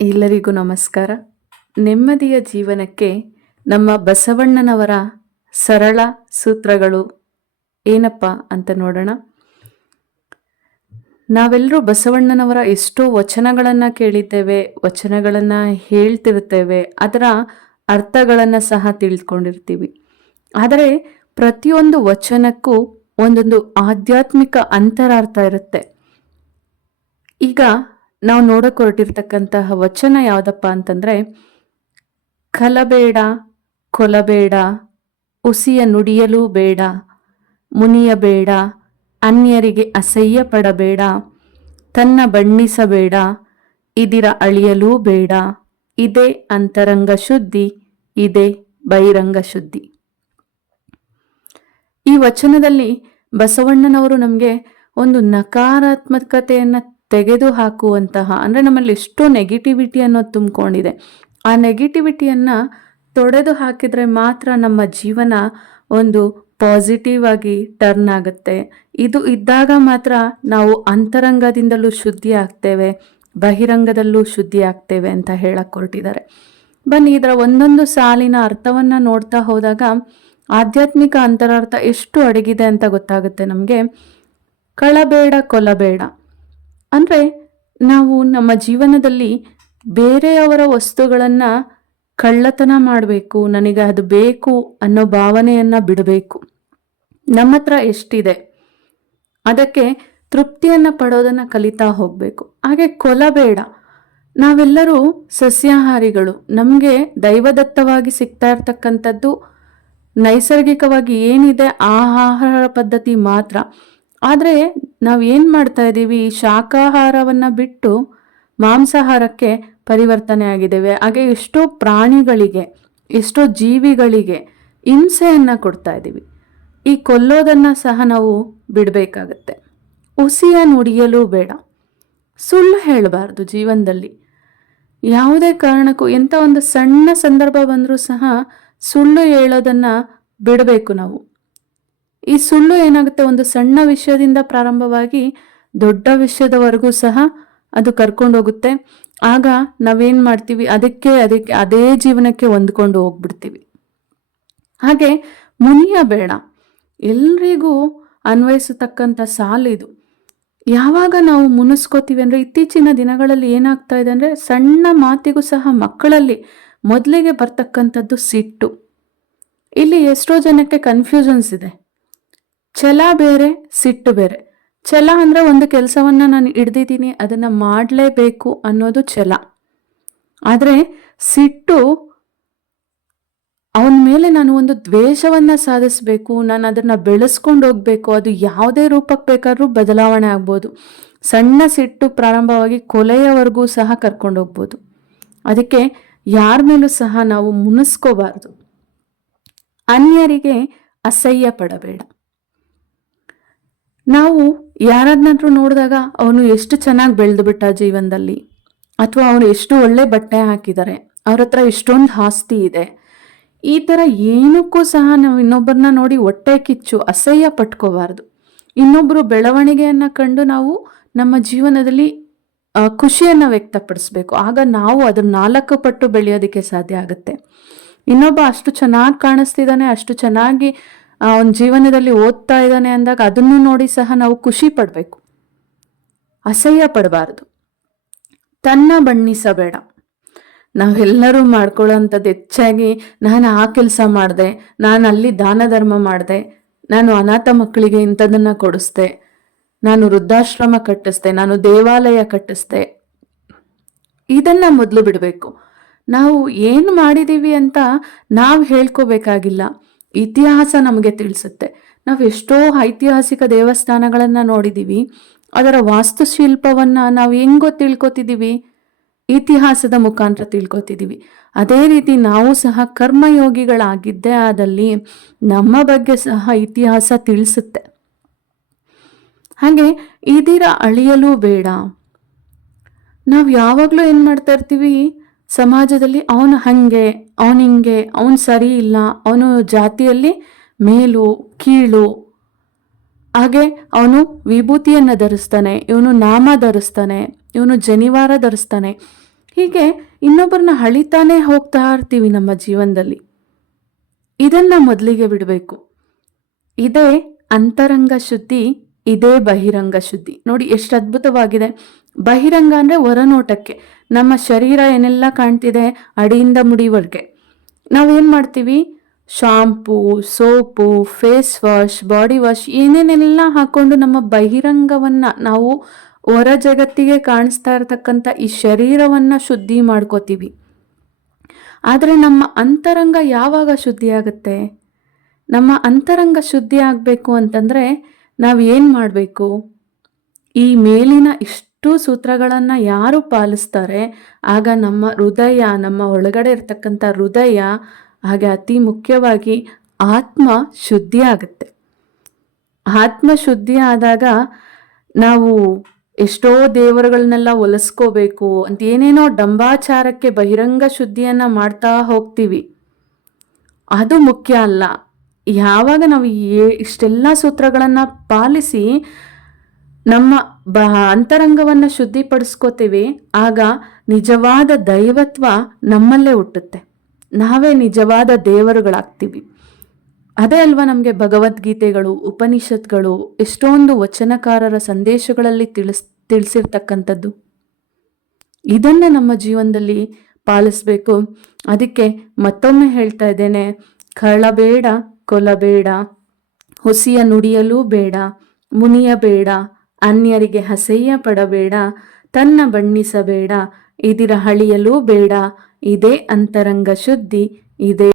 ಎಲ್ಲರಿಗೂ ನಮಸ್ಕಾರ. ನೆಮ್ಮದಿಯ ಜೀವನಕ್ಕೆ ನಮ್ಮ ಬಸವಣ್ಣನವರ ಸರಳ ಸೂತ್ರಗಳು ಏನಪ್ಪ ಅಂತ ನೋಡೋಣ. ನಾವೆಲ್ಲರೂ ಬಸವಣ್ಣನವರ ಎಷ್ಟೋ ವಚನಗಳನ್ನು ಕೇಳಿದ್ದೇವೆ, ವಚನಗಳನ್ನು ಹೇಳ್ತಿರ್ತೇವೆ ಅದರ ಅರ್ಥಗಳನ್ನು ಸಹ ತಿಳ್ಕೊಂಡಿರ್ತೀವಿ. ಆದರೆ ಪ್ರತಿಯೊಂದು ವಚನಕ್ಕೂ ಒಂದೊಂದು ಆಧ್ಯಾತ್ಮಿಕ ಅಂತರಾರ್ಥ ಇರುತ್ತೆ. ಈಗ ನಾವು ನೋಡಕ್ ಹೊರಟಿರ್ತಕ್ಕಂತಹ ವಚನ ಯಾವುದಪ್ಪ ಅಂತಂದ್ರೆ, ಕಲಬೇಡ, ಕೊಲಬೇಡ, ಉಸಿಯ ನುಡಿಯಲೂ ಬೇಡ ಮುನಿಯಬೇಡ ಅನ್ಯರಿಗೆ ಅಸಹ್ಯ ಪಡಬೇಡ, ತನ್ನ ಬಣ್ಣಿಸಬೇಡ, ಇದಿರ ಅಳಿಯಲೂ ಬೇಡ, ಇದೇ ಅಂತರಂಗ ಶುದ್ಧಿ, ಇದೇ ಬಹಿರಂಗ ಶುದ್ಧಿ. ಈ ವಚನದಲ್ಲಿ ಬಸವಣ್ಣನವರು ನಮಗೆ ಒಂದು ನಕಾರಾತ್ಮಕತೆಯನ್ನ ತೆಗೆದು ಹಾಕುವಂತಹ ಅಂದರೆ ನಮ್ಮಲ್ಲಿ ಎಷ್ಟೋ ನೆಗೆಟಿವಿಟಿ ಅನ್ನೋದು ತುಂಬಿಕೊಂಡಿದೆ. ಆ ನೆಗೆಟಿವಿಟಿಯನ್ನು ತೊಡೆದು ಹಾಕಿದರೆ ಮಾತ್ರ ನಮ್ಮ ಜೀವನ ಒಂದು ಪಾಸಿಟಿವ್ ಆಗಿ ಟರ್ನ್ ಆಗುತ್ತೆ. ಇದು ಇದ್ದಾಗ ಮಾತ್ರ ನಾವು ಅಂತರಂಗದಿಂದಲೂ ಶುದ್ಧಿ ಆಗ್ತೇವೆ ಬಹಿರಂಗದಲ್ಲೂ ಶುದ್ಧಿ ಆಗ್ತೇವೆ ಅಂತ ಹೇಳಕ್ ಹೊರಟಿದ್ದಾರೆ ಬನ್ನಿ, ಇದರ ಒಂದೊಂದು ಸಾಲಿನ ಅರ್ಥವನ್ನ ನೋಡ್ತಾ ಹೋದಾಗ ಆಧ್ಯಾತ್ಮಿಕ ಅಂತರಾರ್ಥ ಎಷ್ಟು ಅಡಗಿದೆ ಅಂತ ಗೊತ್ತಾಗುತ್ತೆ ನಮಗೆ? ಕಳಬೇಡ ಕೊಲಬೇಡ ಅಂದರೆ ನಾವು ನಮ್ಮ ಜೀವನದಲ್ಲಿ ಬೇರೆಯವರ ವಸ್ತುಗಳನ್ನು ಕಳ್ಳತನ ಮಾಡಬೇಕು, ನನಗೆ ಅದು ಬೇಕು ಅನ್ನೋ ಭಾವನೆಯನ್ನು ಬಿಡಬೇಕು. ನಮ್ಮ ಹತ್ರ ಎಷ್ಟಿದೆ? ಅದಕ್ಕೆ ತೃಪ್ತಿಯನ್ನು ಪಡೋದನ್ನು ಕಲಿತಾ ಹೋಗಬೇಕು. ಹಾಗೆ ಕೊಲಬೇಡ ನಾವೆಲ್ಲರೂ ಸಸ್ಯಾಹಾರಿಗಳು. ನಮಗೆ ದೈವದತ್ತವಾಗಿ ಸಿಗ್ತಾ ಇರ್ತಕ್ಕಂಥದ್ದು ನೈಸರ್ಗಿಕವಾಗಿ ಏನಿದೆ, ಆಹಾರ ಪದ್ಧತಿ ಮಾತ್ರ. ಆದರೆ ನಾವು ಏನು ಮಾಡ್ತಾ ಇದ್ದೀವಿ ಶಾಖಾಹಾರವನ್ನು ಬಿಟ್ಟು ಮಾಂಸಾಹಾರಕ್ಕೆ ಪರಿವರ್ತನೆ ಆಗಿದ್ದೇವೆ. ಹಾಗೆ ಎಷ್ಟೋ ಪ್ರಾಣಿಗಳಿಗೆ, ಎಷ್ಟೋ ಜೀವಿಗಳಿಗೆ ಹಿಂಸೆಯನ್ನು ಕೊಡ್ತಾ ಇದ್ದೀವಿ ಈ ಕೊಲ್ಲೋದನ್ನು ಸಹ ನಾವು ಬಿಡಬೇಕಾಗತ್ತೆ. ಉಸಿಯ ನುಡಿಯಲು ಬೇಡ. ಸುಳ್ಳು ಹೇಳಬಾರ್ದು ಜೀವನದಲ್ಲಿ. ಯಾವುದೇ ಕಾರಣಕ್ಕೂ ಎಂಥ ಒಂದು ಸಣ್ಣ ಸಂದರ್ಭ ಬಂದರೂ ಸಹ ಸುಳ್ಳು ಹೇಳೋದನ್ನು ಬಿಡಬೇಕು ನಾವು. ಈ ಸುಳ್ಳು ಏನಾಗುತ್ತೆ? ಒಂದು ಸಣ್ಣ ವಿಷಯದಿಂದ ಪ್ರಾರಂಭವಾಗಿ ದೊಡ್ಡ ವಿಷಯದವರೆಗೂ ಸಹ ಅದು ಕರ್ಕೊಂಡೋಗುತ್ತೆ ಆಗ ನಾವೇನ್ ಮಾಡ್ತೀವಿ? ಅದಕ್ಕೆ ಅದಕ್ಕೆ, ಅದೇ ಜೀವನಕ್ಕೆ ಹೊಂದ್ಕೊಂಡು ಹೋಗ್ಬಿಡ್ತೀವಿ. ಹಾಗೆ ಮುನಿಯ ಬೇಡ. ಎಲ್ರಿಗೂ ಅನ್ವಯಿಸತಕ್ಕಂಥ ಸಾಲು ಇದು. ಯಾವಾಗ ನಾವು ಮುನಿಸ್ಕೋತೀವಿ ಅಂದ್ರೆ ಇತ್ತೀಚಿನ ದಿನಗಳಲ್ಲಿ ಏನಾಗ್ತಾ ಇದೆ ಅಂದ್ರೆ ಸಣ್ಣ ಮಾತಿಗೂ ಸಹ ಮಕ್ಕಳಲ್ಲಿ ಮೊದಲಿಗೆ ಬರ್ತಕ್ಕಂಥದ್ದು ಸಿಟ್ಟು. ಇಲ್ಲಿ ಎಷ್ಟೋ ಜನಕ್ಕೆ ಕನ್ಫ್ಯೂಷನ್ಸ್ ಇದೆ. ಛಲ ಬೇರೆ, ಸಿಟ್ಟು ಬೇರೆ. ಛಲ ಅಂದ್ರೆ ಒಂದು ಕೆಲಸವನ್ನ ನಾನು ಹಿಡ್ದಿದ್ದೀನಿ, ಅದನ್ನ ಮಾಡಲೇಬೇಕು ಅನ್ನೋದು ಛಲ. ಆದರೆ ಸಿಟ್ಟು ಅವನ ಮೇಲೆ ನಾನು ಒಂದು ದ್ವೇಷವನ್ನ ಸಾಧಿಸಬೇಕು, ನಾನು ಅದನ್ನ ಬೆಳೆಸ್ಕೊಂಡು ಹೋಗ್ಬೇಕು, ಅದು ಯಾವುದೇ ರೂಪಕ್ಕೆ ಬೇಕಾದರೂ ಬದಲಾವಣೆ ಆಗ್ಬೋದು. ಸಣ್ಣ ಸಿಟ್ಟು ಪ್ರಾರಂಭವಾಗಿ ಕೊಲೆಯವರೆಗೂ ಸಹ ಕರ್ಕೊಂಡು ಹೋಗ್ಬೋದು. ಅದಕ್ಕೆ ಯಾರ ಮೇಲೂ ಸಹ ನಾವು ಮುನಿಸ್ಕೋಬಾರ್ದು. ಅನ್ಯರಿಗೆ ಅಸಹ್ಯ ಪಡಬೇಡ ನಾವು ಯಾರನ್ನಾದ್ರೂ ನೋಡಿದಾಗ ಅವನು ಎಷ್ಟು ಚೆನ್ನಾಗಿ ಬೆಳೆದು ಬಿಟ್ಟ ಜೀವನದಲ್ಲಿ. ಅಥವಾ ಅವನು ಎಷ್ಟು ಒಳ್ಳೆ ಬಟ್ಟೆ ಹಾಕಿದ್ದಾರೆ ಅವ್ರ ಹತ್ರ ಎಷ್ಟೊಂದು ಆಸ್ತಿ ಇದೆ. ಈ ಥರ ಏನಕ್ಕೂ ಸಹ ನಾವು ಇನ್ನೊಬ್ಬರನ್ನ ನೋಡಿ ಹೊಟ್ಟೆ ಕಿಚ್ಚು, ಅಸಹ್ಯ ಪಟ್ಕೋಬಾರ್ದು. ಇನ್ನೊಬ್ಬರು ಬೆಳವಣಿಗೆಯನ್ನು ಕಂಡು ನಾವು ನಮ್ಮ ಜೀವನದಲ್ಲಿ ಖುಷಿಯನ್ನ ವ್ಯಕ್ತಪಡಿಸ್ಬೇಕು. ಆಗ ನಾವು ಅದ್ರ ನಾಲ್ಕು ಪಟ್ಟು ಬೆಳೆಯೋದಕ್ಕೆ ಸಾಧ್ಯ ಆಗುತ್ತೆ. ಇನ್ನೊಬ್ಬ ಅಷ್ಟು ಚೆನ್ನಾಗಿ ಕಾಣಿಸ್ತಿದ್ದಾನೆ ಅಷ್ಟು ಚೆನ್ನಾಗಿ ಅವನ ಜೀವನದಲ್ಲಿ ಓದ್ತಾ ಇದ್ದಾನೆ ಅಂದಾಗ ಅದನ್ನು ನೋಡಿ ಸಹ ನಾವು ಖುಷಿ ಪಡಬೇಕು. ಅಸಹ್ಯ ಪಡಬಾರದು. ತನ್ನ ಬಣ್ಣಿಸಬೇಡ ನಾವೆಲ್ಲರೂ ಮಾಡ್ಕೊಳ್ಳೋಂಥದ್ದು ಹೆಚ್ಚಾಗಿ ನಾನು ಆ ಕೆಲಸ ಮಾಡಿದೆ, ನಾನು ಅಲ್ಲಿ ದಾನ ಧರ್ಮ ಮಾಡಿದೆ, ನಾನು ಅನಾಥ ಮಕ್ಕಳಿಗೆ ಇಂಥದನ್ನು ಕೊಡಿಸ್ದೆ, ನಾನು ವೃದ್ಧಾಶ್ರಮ ಕಟ್ಟಿಸ್ದೆ, ನಾನು ದೇವಾಲಯ ಕಟ್ಟಿಸ್ದೆ. ಇದನ್ನು ಮೊದಲು ಬಿಡಬೇಕು. ನಾವು ಏನು ಮಾಡಿದ್ದೀವಿ ಅಂತ ನಾವು ಹೇಳ್ಕೋಬೇಕಾಗಿಲ್ಲ. ಇತಿಹಾಸ ನಮಗೆ ತಿಳಿಸುತ್ತೆ. ನಾವು ಎಷ್ಟೋ ಐತಿಹಾಸಿಕ ದೇವಸ್ಥಾನಗಳನ್ನು ನೋಡಿದೀವಿ. ಅದರ ವಾಸ್ತುಶಿಲ್ಪವನ್ನ ನಾವು ಹೆಂಗೋ ತಿಳ್ಕೊತಿದ್ದೀವಿ ಇತಿಹಾಸದ ಮುಖಾಂತರ ತಿಳ್ಕೊತಿದ್ದೀವಿ ಅದೇ ರೀತಿ ನಾವು ಸಹ ಕರ್ಮಯೋಗಿಗಳಾಗಿದ್ದೇ ಆದಲ್ಲಿ ನಮ್ಮ ಬಗ್ಗೆ ಸಹ ಇತಿಹಾಸ ತಿಳಿಸುತ್ತೆ. ಹಾಗೆ ಇದೀರ ಅಳಿಯಲು ಬೇಡ. ನಾವು ಯಾವಾಗಲೂ ಏನು ಮಾಡ್ತಾ ಇರ್ತೀವಿ? ಸಮಾಜದಲ್ಲಿ ಅವನು ಹಂಗೆ ಅವನಿಂಗೆ ಅವನು ಸರಿ ಇಲ್ಲ, ಅವನು ಜಾತಿಯಲ್ಲಿ ಮೇಲು, ಕೀಳು. ಹಾಗೆ ಅವನು ವಿಭೂತಿಯನ್ನು ಧರಿಸ್ತಾನೆ, ಇವನು ನಾಮ ಧರಿಸ್ತಾನೆ, ಇವನು ಜನಿವಾರ ಧರಿಸ್ತಾನೆ. ಹೀಗೆ ಇನ್ನೊಬ್ಬರನ್ನ ಹಳಿತಾನೇ ಹೋಗ್ತಾ ಇರ್ತೀವಿ ನಮ್ಮ ಜೀವನದಲ್ಲಿ. ಇದನ್ನ ಮೊದಲಿಗೆ ಬಿಡಬೇಕು. ಇದೇ ಅಂತರಂಗ ಶುದ್ಧಿ ಇದೇ ಬಹಿರಂಗ ಶುದ್ಧಿ. ನೋಡಿ ಎಷ್ಟು ಅದ್ಭುತವಾಗಿದೆ. ಬಹಿರಂಗ ಅಂದ್ರೆ ಹೊರನೋಟಕ್ಕೆ. ನಮ್ಮ ಶರೀರ ಏನೆಲ್ಲ ಕಾಣ್ತಿದೆ? ಅಡಿಯಿಂದ ಮುಡಿವರೆಗೆ. ನಾವೇನ್ ಮಾಡ್ತೀವಿ? Shampoo, soap, face wash, body wash ಏನೇನೆಲ್ಲ ಹಾಕೊಂಡು ನಮ್ಮ ಬಹಿರಂಗವನ್ನ ನಾವು ಹೊರ ಜಗತ್ತಿಗೆ ಕಾಣಿಸ್ತಾ ಇರತಕ್ಕಂಥ ಈ ಶರೀರವನ್ನ ಶುದ್ಧಿ ಮಾಡ್ಕೋತೀವಿ. ಆದರೆ ನಮ್ಮ ಅಂತರಂಗ ಯಾವಾಗ ಶುದ್ಧಿ ಆಗುತ್ತೆ ನಮ್ಮ ಅಂತರಂಗ ಶುದ್ಧಿ ಆಗಬೇಕು ಅಂತಂದರೆ ನಾವು ಏನು ಮಾಡಬೇಕು? ಈ ಮೇಲಿನ ಇಷ್ಟು ಸೂತ್ರಗಳನ್ನು ಯಾರು ಪಾಲಿಸ್ತಾರೆ? ಆಗ ನಮ್ಮ ಹೃದಯ, ನಮ್ಮ ಒಳಗಡೆ ಇರ್ತಕ್ಕಂಥ ಹೃದಯ ಹಾಗೆ ಅತಿ ಮುಖ್ಯವಾಗಿ ಆತ್ಮ ಶುದ್ಧಿ ಆಗುತ್ತೆ. ಆತ್ಮ ಶುದ್ಧಿ ಆದಾಗ ನಾವು ಎಷ್ಟೋ ದೇವರುಗಳನ್ನೆಲ್ಲ ಒಲಿಸ್ಕೋಬೇಕು ಅಂತ ಏನೇನೋ ಡಂಬಾಚಾರಕ್ಕೆ ಬಹಿರಂಗ ಶುದ್ಧಿಯನ್ನು ಮಾಡ್ತಾ ಹೋಗ್ತೀವಿ. ಅದು ಮುಖ್ಯ ಅಲ್ಲ. ಯಾವಾಗ ನಾವು ಇಷ್ಟೆಲ್ಲ ಸೂತ್ರಗಳನ್ನು ಪಾಲಿಸಿ ನಮ್ಮ ಬ ಅಂತರಂಗವನ್ನು ಶುದ್ಧಿಪಡಿಸ್ಕೋತೀವಿ, ಆಗ ನಿಜವಾದ ದೈವತ್ವ ನಮ್ಮಲ್ಲೇ ಹುಟ್ಟುತ್ತೆ. ನಾವೇ ನಿಜವಾದ ದೇವರುಗಳಾಗ್ತೀವಿ. ಅದೇ ಅಲ್ವಾ ನಮಗೆ ಭಗವದ್ಗೀತೆಗಳು, ಉಪನಿಷತ್ಗಳು, ಎಷ್ಟೊಂದು ವಚನಕಾರರ ಸಂದೇಶಗಳಲ್ಲಿ ತಿಳಿಸ್ ತಿಳಿಸಿರ್ತಕ್ಕಂಥದ್ದು. ಇದನ್ನು ನಮ್ಮ ಜೀವನದಲ್ಲಿ ಪಾಲಿಸ್ಬೇಕು. ಅದಕ್ಕೆ ಮತ್ತೊಮ್ಮೆ ಹೇಳ್ತಾ ಇದ್ದೇನೆ, ಕಳ್ಳಬೇಡ. ಕೊಲಬೇಡ ಹುಸಿಯ ನುಡಿಯಲೂ ಬೇಡ ಮುನಿಯಬೇಡ ಅನ್ಯರಿಗೆ ಹಸೆಯ ಪಡಬೇಡ, ತನ್ನ ಬಣ್ಣಿಸಬೇಡ ಇದಿರ ಹಳಿಯಲೂ ಬೇಡ, ಇದೇ ಅಂತರಂಗ ಶುದ್ಧಿ, ಇದೇ